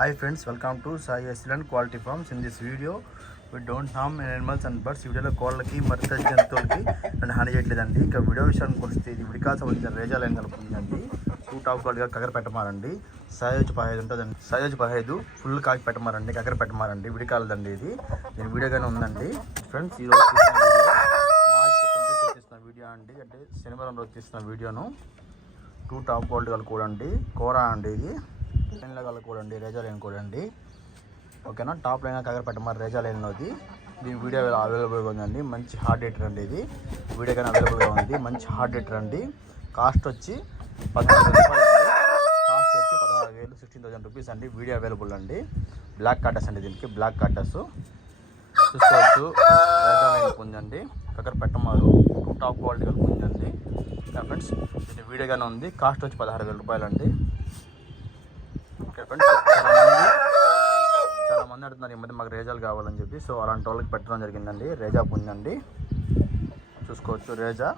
Hi friends, welcome to Sai Excellent Quality Farms. In this video, we don't harm animals and birds. వీడియోలో కోళ్ళకి మరిత జంతువులకి నన్ను హాని చేయట్లేదండి. ఇంకా వీడియో విషయానికి వస్తే ఇది విడికాల సంబంధించిన రేజాలు ఏం కలుపుతుందండి? టూ టాప్ క్వాలిటీగా కగర పెట్టమారండి. సయోజ్ పహైదు ఉంటుందండి. సయోజ్ పహైదు ఫుల్ కాకి పెట్టమారండి కగర పెట్టమారండి. విడికాలదండి ఇది. నేను వీడియోగానే ఉందండి. ఫ్రెండ్స్ ఈరోజు చేసిన వీడియో అండి. అంటే శనివారం రోజు తీసిన వీడియోను టూ టాప్ క్వాలిటీ కల కూడా అండి. కూర అండి ఇది. లైన్లో కల అండి రేజా లైన్ కూడా ఓకేనా? టాప్ లైన్ కగర పెట్టమారు రేజా లైన్లోది. దీని వీడియో అవైలబుల్గా ఉందండి. మంచి హార్డ్ రేటర్ అండి ఇది. వీడియో కానీ అవైలబుల్గా ఉంది. మంచి హార్డ్ రేటర్ అండి కాస్ట్ వచ్చి పదహారు వేల రూపాయలు కాస్ట్ వచ్చి పదహారు వేలు సిక్స్టీన్ థౌసండ్ రూపీస్ అండి. వీడియో అవైలబుల్ అండి. బ్లాక్ కాటర్స్ అండి దీనికి. బ్లాక్ కాటర్స్ చూసుకోవచ్చు. ఉందండి కగర పెట్టమారు టూ టాప్ క్వాలిటీ కలిపి ఉందండి ఫ్రెండ్స్ ఇది వీడియోగానే ఉంది. కాస్ట్ వచ్చి పదహారు వేల రూపాయలు అండి చాలా మంది అడుగుతున్నారు ఈ మధ్య మాకు రేజాలు కావాలని చెప్పి. సో అలాంటి వాళ్ళకి పెట్టడం జరిగిందండి. రేజా ఉందండి చూసుకోవచ్చు రేజా.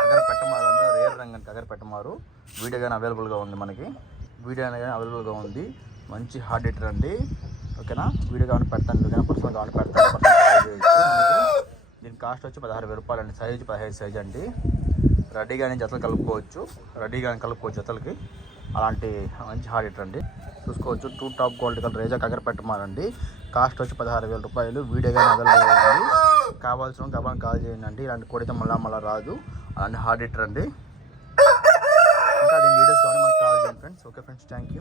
దగ్గర పెట్టమారు అందులో రేర్ రంగానికి దగ్గర పెట్టమారు. వీడియో కానీ అవైలబుల్గా ఉంది మనకి. వీడియో అనేది అవైలబుల్గా ఉంది. మంచి హార్డ్ ఎటర్ అండి. ఓకేనా? వీడియో కానీ పెడతాను. కానీ పర్సనల్ కానీ పెడతాను. దీని కాస్ట్ వచ్చి పదహారు వేల రూపాయలు అండి సైజ్ పదహైదు సైజ్ అండి. రెడీగానే జతలు కలుపుకోవచ్చు. రెడీగానే కలుపుకోవచ్చు జతలకి. అలాంటి మంచి హార్డ్ అండి. చూసుకోవచ్చు టూ టాప్ గోల్డ్ కలర్ రేజా కగర పెట్టమారండి కాస్ట్ వచ్చి పదహారు వేల రూపాయలు వీడియోగా అవైలబుల్ ఉంది. కావాల్సిన గబాన్ కాల్ చేయండి అండి ఇలాంటి కొడితే మళ్ళీ మళ్ళీ రాదు. అలాంటి హార్డ్ హిటర్ అండి ఇంకా దీని వీడియోస్ కానీ మాకు కాల్ చేయండి friends okay friends thank you